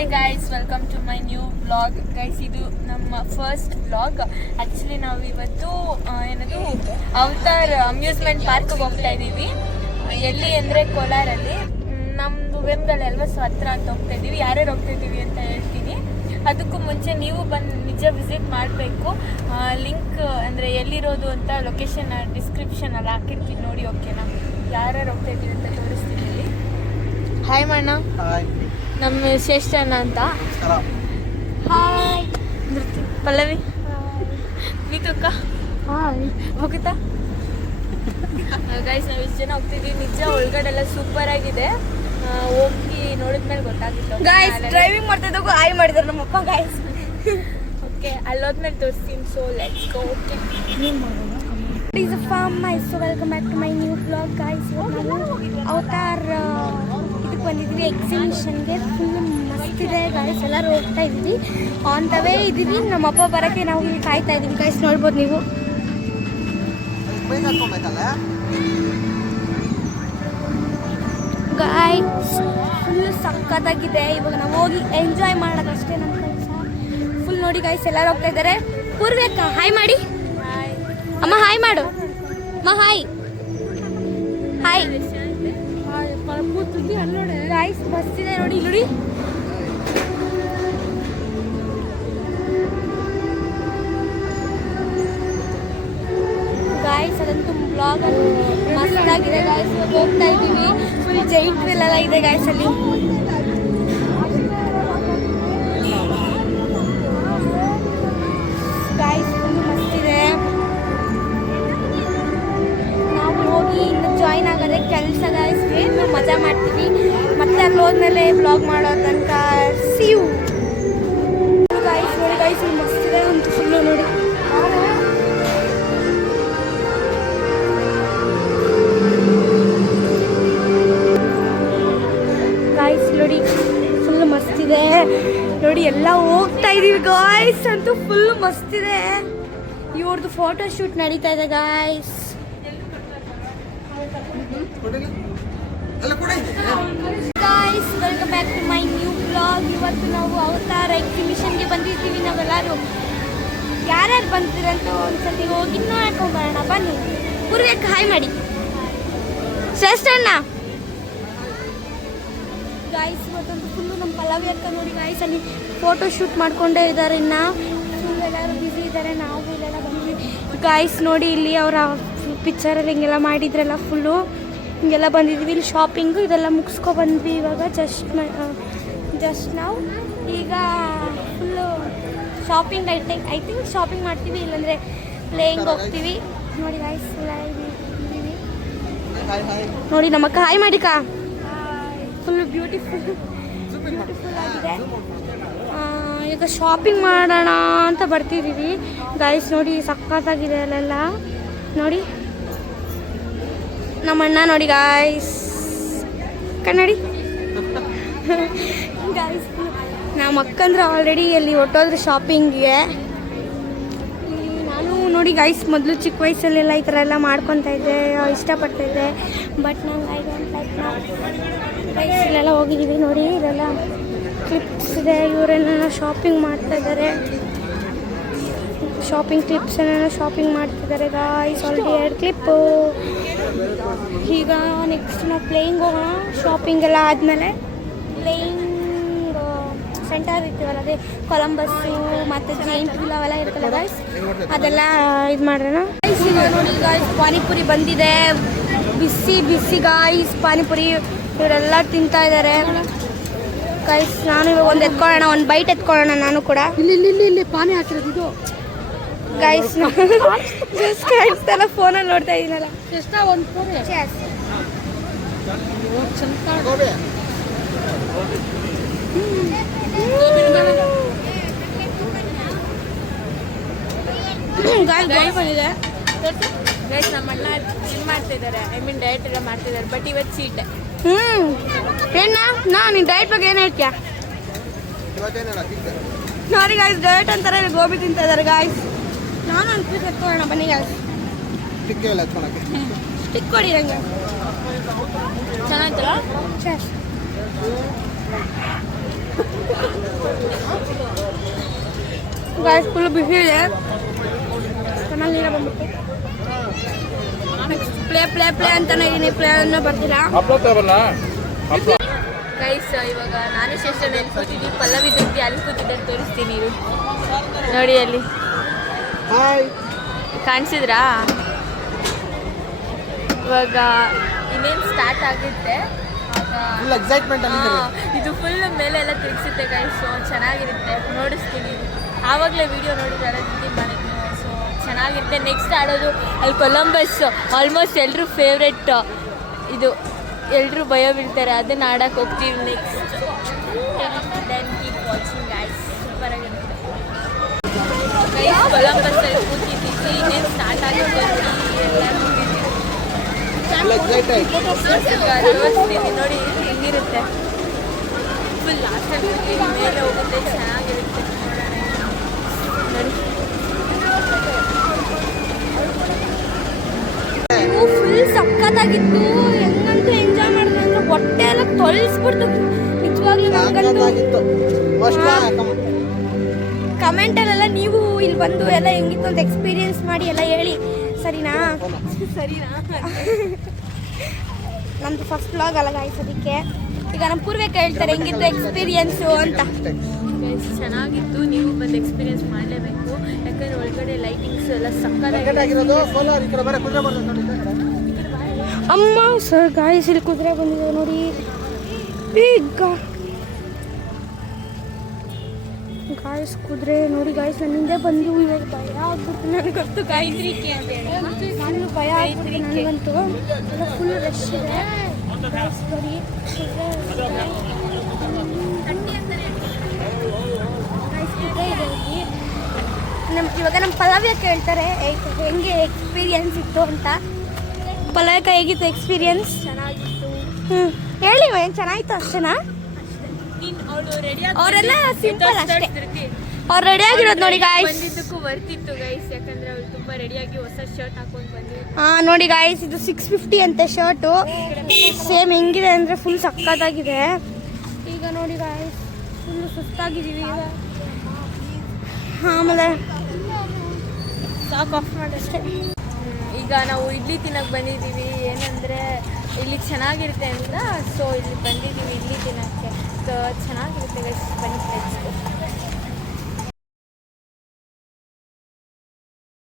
Hey guys, welcome to my new vlog. Guys, ಇದು ನಮ್ಮ first vlog. Actually ನಾವು ಇವತ್ತು ಅವತಾರ್ ಅಮ್ಯೂಸ್ಮೆಂಟ್ ಪಾರ್ಕ್ಗೆ ಹೋಗ್ತಾ ಇದ್ದೀವಿ. ಎಲ್ಲಿ ಅಂದರೆ ಕೋಲಾರಲ್ಲಿ. ನಮ್ಮದು ವೆಬ್ಗಳೆಲ್ಲ ಹತ್ರ ಅಂತ ಹೋಗ್ತಾ ಇದ್ದೀವಿ. ಯಾರ್ಯಾರು ಹೋಗ್ತಾ ಇದ್ದೀವಿ ಅಂತ ಹೇಳ್ತೀನಿ. ಅದಕ್ಕೂ ಮುಂಚೆ ನೀವು ಬಂದು ನಿಜ ವಿಸಿಟ್ ಮಾಡಬೇಕು. ಲಿಂಕ್ ಅಂದರೆ ಎಲ್ಲಿರೋದು ಅಂತ ಲೊಕೇಶನ್ ಡಿಸ್ಕ್ರಿಪ್ಷನಲ್ಲಿ ಹಾಕಿರ್ತೀನಿ, ನೋಡಿ. ಓಕೆನಾ? ಯಾರ್ಯಾರು ಹೋಗ್ತಾ ಇದ್ದೀವಿ ಅಂತ ತೋರಿಸ್ತೀನಿ ಇಲ್ಲಿ. ಹಾಯ್ ಮಣ್ಣ, ನಮ್ಮ ಶ್ರೇಷ್ಠಣ್ಣ ಅಂತ. ಹಾಯ್ ಪಲ್ಲವಿ, ನೀತಕ್ಕ, ಹಾಯ್ ಹೋಗುತ್ತಾ? ಗೈಸ್, ನಾವು ಇಷ್ಟು ಜನ ಹೋಗ್ತಿದ್ದೀವಿ. ನಿಜ ಒಳಗಡೆ ಎಲ್ಲ ಸೂಪರ್ ಆಗಿದೆ. ಹೋಗಿ ನೋಡಿದ್ಮೇಲೆ ಗೊತ್ತಾಗಿತ್ತು. ಗೈಸ್, ಡ್ರೈವಿಂಗ್ ಮಾಡ್ತಿದ್ದಾಗ ಹಾಯ್ ಮಾಡಿದ್ರು ನಮ್ಮಪ್ಪ. ಗೈಸ್, ಓಕೆ, ಅಲ್ಲೋದ್ಮೇಲೆ ತೋರಿಸ್ತೀನಿ. So let's go. Okay, please form my so welcome back to my new vlog. Guys, ನಾವು ಅವತಾರ್ ಇದಕ್ಕೆ ಬಂದಿದ್ವಿ, ಎಕ್ಸಿಬಿಷನ್ಗೆ. ಫುಲ್ ಮಸ್ತ್ ಇದೆ ಗೈಸ್. ಎಲ್ಲರೂ ಹೋಗ್ತಾ ಇದ್ವಿ, ಆನ್ ದ ವೇ ಇದ್ದೀವಿ. ನಮ್ಮಪ್ಪ ಬರೋಕ್ಕೆ ನಾವು ಇಲ್ಲಿ ಕಾಯ್ತಾ ಇದ್ದೀವಿ. ಗೈಸ್, ನೋಡ್ಬೋದು ನೀವು. ಗೈಸ್, ಫುಲ್ ಸಖತ್ತಾಗಿದೆ. ಇವಾಗ ನಾವು ಹೋಗಿ ಎಂಜಾಯ್ ಮಾಡೋದಷ್ಟೇ ನಮ್ಮ ಕೆಲಸ. ಫುಲ್ ನೋಡಿ ಗೈಸ್, ಎಲ್ಲರೂ ಹೋಗ್ತಾ ಇದ್ದಾರೆ. ಪೂರ್ವಿಕ ಹಾಯ್ ಮಾಡಿ. ಅಮ್ಮ ಹಾಯ್ ಮಾಡು. ಅಮ್ಮ ಹಾಯ್ ಹಾಯ್. ಗೈಸ್, ಮಸ್ತ್ ಇದೆ ನೋಡಿ. ಇಲ್ಲಿ ಗೈಸ್, ಅದಂತೂ ಬ್ಲಾಗ್ ಮಸ್ತಾಗಿದೆ ಗೈಸ್. ಹೋಗ್ತಾ ಇದ್ದೀವಿ. ಫುಲ್ ಜೈಂಟ್ ವೀಲ್ ಎಲ್ಲ ಇದೆ ಗೈಸ್ ಅಲ್ಲಿ. ಗೈಸ್, ಫುಲ್ ಮಸ್ತಿದೆ. ನಾವು ಹೋಗಿ ಇನ್ನು ಜಾಯಿನ್ ಆಗೋದೇ ಕೆಲಸ ಗೈಸ್. ನಾವು ಮಜಾ ಮಾಡ್ತೀವಿ. ಮತ್ತೆ ಅಲ್ಲಿ ಹೋದ್ಮೇಲೆ ಬ್ಲಾಗ್ ಮಾಡೋ ತನಕ ಸಿಯು ಗೈಸ್. ನೋಡಿ ಗೈಸ್, ಮಸ್ತಿದೆ ಅಂತ ಫುಲ್ಲು ನೋಡಿ. ನೋಡಿ ಫುಲ್ ಮಸ್ತಿದೆ ನೋಡಿ. ಎಲ್ಲ ಹೋಗ್ತಾ ಇದೀವಿ ಗಾಯ್ಸ್. ಅಂತೂ ಫುಲ್ ಮಸ್ತಿದೆ. ಇವ್ರದ್ದು ಫೋಟೋ ಶೂಟ್ ನಡೀತಾ ಇದೆ guys. Guys, welcome back to my new vlog. ಇವತ್ತು ನಾವು ಅವತಾರ ಎಕ್ಸಿಬಿಷನ್ಗೆ ಬಂದಿದ್ದೀವಿ. ನಾವೆಲ್ಲರೂ ಯಾರ್ಯಾರು ಬಂದಿರಂತ ಒಂದ್ಸತಿ ಹೋಗಿ ನೋಡ್ಕೊಂಬರೋಣ ಬನ್ನಿ. ಪೂರ್ವಿಕ ಹಾಯ್ ಮಾಡಿ. ಶ್ರೇಷ್ಠಣ್ಣ ಗಾಯ್ಸ್, ಇವತ್ತಂತೂ ಫುಲ್ಲು ನಮ್ಮ ಪಲ್ಲವಿ ಅಕ್ಕ ನೋಡಿ ಗಾಯ್ಸ್ ಅಲ್ಲಿ ಫೋಟೋ ಶೂಟ್ ಮಾಡ್ಕೊಂಡೇ ಇದ್ದಾರೆ. ಇನ್ನು ಫುಲ್ ಎಲ್ಲರೂ ಬ್ಯುಸಿ ಇದ್ದಾರೆ. ನಾವು ಇಲ್ಲೆಲ್ಲ ಬಂದ್ವಿ ಗಾಯ್ಸ್. ನೋಡಿ ಇಲ್ಲಿ ಅವರ ಪಿಕ್ಚರಲ್ಲಿ ಹಿಂಗೆಲ್ಲ ಮಾಡಿದ್ರಲ್ಲ, ಫುಲ್ಲು ಹಿಂಗೆಲ್ಲ ಬಂದಿದ್ವಿ. ಇಲ್ಲಿ ಶಾಪಿಂಗು ಇದೆಲ್ಲ ಮುಗಿಸ್ಕೊ ಬಂದ್ವಿ ಇವಾಗ. ಜಸ್ಟ್ ನಾವು ಈಗ full shopping I think shopping ಮಾಡ್ತೀವಿ, ಇಲ್ಲಾಂದರೆ ಪ್ಲೇಯಿಂಗ್ ಹೋಗ್ತೀವಿ. ನೋಡಿ ಗಾಯ್ಸ್, ಎಲ್ಲ ಇದ್ದೀವಿ ನೋಡಿ. ನಮ್ಮಕ್ಕ ಹಾಯ್ ಮಾಡಿಕಾ. ಫುಲ್ ಬ್ಯೂಟಿಫುಲ್ ಆಗಿದೆ. ಈಗ ಶಾಪಿಂಗ್ ಮಾಡೋಣ ಅಂತ ಬರ್ತಿದ್ದೀವಿ ಗೈಸ್. ನೋಡಿ ಸಖತ್ತಾಗಿದೆ ಅಲ್ಲೆಲ್ಲ. ನೋಡಿ ನಮ್ಮ ಅಣ್ಣ ನೋಡಿ ಗಾಯ್ಸ್, ಕನ್ನಡಿ ಗಾಯ್ಸ್. ನಮ್ಮ ಅಕ್ಕಂದ್ರೆ ಆಲ್ರೆಡಿ ಅಲ್ಲಿ ಹೊಟ್ಟೋದ್ರೆ ಶಾಪಿಂಗ್ಗೆ. ನಾನು ನೋಡಿ ಗಾಯ್ಸ್, ಮೊದಲು ಚಿಕ್ಕ ವಯಸ್ಸಲ್ಲೆಲ್ಲ ಈ ಥರ ಎಲ್ಲ ಮಾಡ್ಕೊತಾ ಇದ್ದೆ, ಇಷ್ಟಪಡ್ತಾ ಇದ್ದೆ. ಬಟ್ ನಂಗೆ ಐ ಡೋಂಟ್ ಲೈಕ್ ನೌ. ಇಲ್ಲೆಲ್ಲ ಹೋಗಿದ್ದೀವಿ ನೋಡಿ. ಇಲ್ಲೆಲ್ಲ ಕ್ಲಿಪ್ಸ್ ಇದೆ. ಇವರೆಲ್ಲ ಶಾಪಿಂಗ್ ಮಾಡ್ತಾ ಇದ್ದಾರೆ. ಶಾಪಿಂಗ್ ಕ್ಲಿಪ್ಸ್ ಏನೆಲ್ಲ ಶಾಪಿಂಗ್ ಮಾಡ್ತಿದ್ದಾರೆ ಗಾಯ್ಸ್. Already 2 clip. ಈಗ ನೆಕ್ಸ್ಟ್ ನಾವು ಪ್ಲೇಯಿಂಗ್ ಹೋಗೋಣ. ಶಾಪಿಂಗ್ ಎಲ್ಲ ಆದಮೇಲೆ ಪ್ಲೇಯಿಂಗ್ ಸೆಂಟರ್ ಇರ್ತೀವಲ್ಲ, ಅದೇ ಕೊಲಂಬಸ್ಸು ಮತ್ತು ಜೈಂಟ್ ವೀಲ್ ಅವೆಲ್ಲ ಇರುತ್ತಲ್ಲ ಗಾಯ್ಸ್, ಅದೆಲ್ಲ ಇದು ಮಾಡೋಣ ಗಾಯ್ಸ್. ಈಗ ನೋಡಿ ಗಾಯ್ಸ್, ಪಾನಿಪುರಿ ಬಂದಿದೆ. ಬಿಸಿ ಬಿಸಿ ಗಾಯ್ಸ್ ಪಾನಿಪುರಿ. ಇವರೆಲ್ಲ ತಿಂತಾ ಇದ್ದಾರೆ ಗೈಸ್. ನಾನು ಇವಾಗ ಒಂದು ಎತ್ಕೊಳ್ಳೋಣ, ಒಂದು ಬೈಟ್ ಎತ್ಕೊಳ್ಳೋಣ ನಾನು ಕೂಡ. ಇಲ್ಲಿ ಪಾನಿ ಹಾಕಿರೋದು ಇದು ಗೈಸ್. ಜಸ್ಟ್ ಕಾಣಿಸ್ತಲ್ಲ, ಫೋನಲ್ಲಿ ನೋಡ್ತಾ ಇದ್ದೀನಲ್ಲ. ಗಾಯ್ಸ್ ಬಂದಿದೆ ಗೈಸ್. ನಮ್ಮ ಅಣ್ಣ ಇದು ಮಾಡ್ತಿದ್ದಾರೆ, ಐ ಮೀನ್ ಡಯಟ್ ಎಲ್ಲ ಮಾಡ್ತಿದ್ದಾರೆ. ಬಟ್ ಇವತ್ತು ಚೀಟ್. ಏನ ನೀನು ಡಯಟ್ ಬಗ್ಗೆ ಏನು ಹೇಳ್ತೀಯಾ? ನೋಡಿ ಗಾಯ್ಸ್, ಡಯಟ್ ಅಂತಾರೆ, ಗೋಬಿ ತಿಂತಾ ಇದ್ದಾರೆ ಗಾಯ್ಸ್. ನಾನು ಒಂದು ಪೀಸ್ ಎತ್ಕೊಳ್ಳೋಣ ಬನ್ನಿ ಗಾಯ್ಸ್. ಸ್ಟಿಕ್ ಕೊಡಿ ನಂಗೆ. ಚೆನ್ನಾಗಿತ್ತಲ್ಲ? ಗಾಯ್ಸ್ ಫುಲ್ ಬಿಸಿ ಇದೆ. ಚೆನ್ನಾಗಿ ನೀರ ಬಂದ್ಬಿಟ್ಟು ಪ್ಲೇ ಪ್ಲೇ ಪ್ಲೇ ಅಂತಾನೆ ಇದೀನಿ, ಪ್ಲೇ ಅನ್ನೋ ಬರ್ತಿಲ್ಲ. ಗೈಸ್ ಇವಾಗ ನಾನು ಸ್ಟೇಷನ್ ಎಲ್ಲಿ ಕೂತಿದ್ದೀನಿ, ಪಲ್ಲವಿ ಜೊತೆ ಅಲ್ಲಿ ಕೂತಿದ್ದೆ ತೋರಿಸ್ತೀನಿ. ನೋಡಿ ಅಲ್ಲಿ ಕಾಣಿಸಿದ್ರಾ? ಇವಾಗ ಇನ್ನೇನು ಸ್ಟಾರ್ಟ್ ಆಗುತ್ತೆ. ಇದು ಫುಲ್ ಮೇಲೆಲ್ಲ ತಿರ್ಗಿಸುತ್ತೆ ಗೈಸ್. ಸೊ ಚೆನ್ನಾಗಿರುತ್ತೆ, ನೋಡಿಸ್ತೀನಿ. ಆವಾಗಲೇ ವಿಡಿಯೋ ನೋಡಿದ್ರೆ ಜೊತೆ ಮಾಡಿದ್ವಿ. ಸೊ ಚೆನ್ನಾಗಿರುತ್ತೆ. ನೆಕ್ಸ್ಟ್ ಆಡೋದು ಅಲ್ಲಿ ಕೊಲಂಬಸ್, ಆಲ್ಮೋಸ್ಟ್ ಎಲ್ಲರೂ ಫೇವ್ರೆಟ್. ಇದು ಎಲ್ಲರೂ ಭಯ ಬೀಳ್ತಾರೆ, ಅದನ್ನು ಆಡಕ್ಕೆ ಹೋಗ್ತೀವಿ next. Then keep watching guys, super ಆಗಿರುತ್ತೆ ಗೈಸ್. ಕೊಲಂಬಸ್ಸಲ್ಲಿ ಕೂತಿದ್ದೀವಿ, ಇನ್ನೇನು ಸ್ಟಾರ್ಟ್ ಆಗುತ್ತೆ ತೋರಿಸ್ತೀನಿ. ನೋಡಿ ಹೆಂಗಿರುತ್ತೆ, ಫುಲ್ ಲಾಸ್ಟಲ್ಲಿ ಮೇಲೆ ಹೋಗುತ್ತೆ, ಚೆನ್ನಾಗಿರುತ್ತೆ ನೋಡಿ. ಫುಲ್ ಸಖತ್ತಾಗಿತ್ತು. ಹೆಂಗಂತೂ ಎಂಜಾಯ್ ಮಾಡಿದ್ರು ಅಂದ್ರೆ ಹೊಟ್ಟೆ ಎಲ್ಲ ತೊಳಸ್ಬಿಡ್ತು ನಿಜವಾಗ್ಲೂ. ಕಮೆಂಟಲ್ಲೆಲ್ಲ ನೀವು ಇಲ್ಲಿ ಬಂದು ಎಲ್ಲ ಹೆಂಗಿತ್ತು ಅಂತ ಎಕ್ಸ್ಪೀರಿಯನ್ಸ್ ಮಾಡಿ ಎಲ್ಲ ಹೇಳಿ, ಸರಿನಾ? ನಮ್ದು ಫಸ್ಟ್ ವ್ಲಾಗ್ ಅಲ್ಲ ಗಾಯ್ಸ್, ಅದಕ್ಕೆ ಈಗ ನಮ್ಮ ಪೂರ್ವಿಕ ಹೇಳ್ತಾರೆ ಹೆಂಗಿತ್ತು ಎಕ್ಸ್ಪೀರಿಯನ್ಸು ಅಂತ. ಚೆನ್ನಾಗಿತ್ತು, ನೀವು ಬಂದು ಎಕ್ಸ್ಪೀರಿಯನ್ಸ್ ಮಾಡಲೇಬೇಕು. ಯಾಕಂದರೆ ಒಳಗಡೆ ಲೈಟಿಂಗ್ಸ್ ಎಲ್ಲ ಸಕ್ಕತ್ತಾಗಿ. ಅಮ್ಮ ಸರ್ ಗಾಯ್ಸ್ ಇಲ್ಲಿ ಕುದುರೆ ಬಂದಿದೆ ನೋಡಿ. ಈಗ ಗಾಯ್ಸ್ ಕುದುರೆ ನೋಡಿ ಗಾಯ್ಸ್, ನನ್ನ ಹಿಂದೆ ಬಂದು ಇವಾಗ ಭಯ ಆಗ್ಬಿಟ್ಟು ನನಗಂತೂ ಗಾಯತ್ರಿಕೆ ನಾನು ಭಯ ಆಗ್ಬಿಟ್ಟು ನನಗಂತೂ. ಎಲ್ಲ ಫುಲ್ ರಶ್ ಇದೆ ಗಾಯ್ಸ್. ಬರೀ ಕುದುರೆ ಇದೆ ಇಲ್ಲಿ. ಇವಾಗ ನಮ್ಮ ಪಲ್ಲವ್ಯ ಕೇಳ್ತಾರೆ ಹೆಂಗೆ ಎಕ್ಸ್ಪೀರಿಯನ್ಸ್ ಇತ್ತು ಅಂತ. ಪಲ್ಲವ್ಯಕ ಹೇಗಿತ್ತು ಎಕ್ಸ್ಪೀರಿಯನ್ಸ್? ಚೆನ್ನಾಗಿತ್ತು. ಹೇಳಿ ಏನು ಚೆನ್ನಾಗಿತ್ತು ಅಷ್ಟೇನಾ? ಅವರೆಲ್ಲ ಸಿಂಪಲ್ ಅಷ್ಟೇ, ಅವ್ರು ರೆಡಿ ಆಗಿರೋದು ನೋಡಿ ಗಾಯ್ಸ್. ಬಂದಿದ್ದಕ್ಕೂ ವರ್ತಿತ್ತು ಗೈಸ್, ಯಾಕಂದ್ರೆ ಅವ್ರು ತುಂಬಾ ರೆಡಿಯಾಗಿ ಹೊಸ ಶರ್ಟ್ ಹಾಕೊಂಡು ಬಂದಿದ್ರು. ನೋಡಿ ಗಾಯ್ಸ್, ಇದು 650 ಅಂತೆ ಶರ್ಟು. ಸೇಮ್ ಹೆಂಗಿದೆ ಅಂದರೆ ಫುಲ್ ಸಕ್ಕತ್ತಾಗಿದೆ. ಈಗ ನೋಡಿ ಗಾಯ್ಸ್ ಫುಲ್ ಸುಸ್ತಾಗಿದ್ದೀವಿ ಈಗ. ಆಮೇಲೆ ಸಾಕು ಆಫ್ ಮಾಡಷ್ಟೇ. ಈಗ ನಾವು ಇಡ್ಲಿ ತಿನ್ನಕ್ಕೆ ಬಂದಿದ್ದೀವಿ. ಏನಂದರೆ ಇಲ್ಲಿ ಚೆನ್ನಾಗಿರುತ್ತೆ ಅಂತ, ಸೊ ಇಲ್ಲಿ ಬಂದಿದ್ದೀವಿ ಇಡ್ಲಿ ತಿನ್ನೋಕ್ಕೆ. ಚೆನ್ನಾಗಿರುತ್ತೆ ಗೈಸ್, ಬನ್ನಿ ಫ್ರೆಂಡ್ಸ್.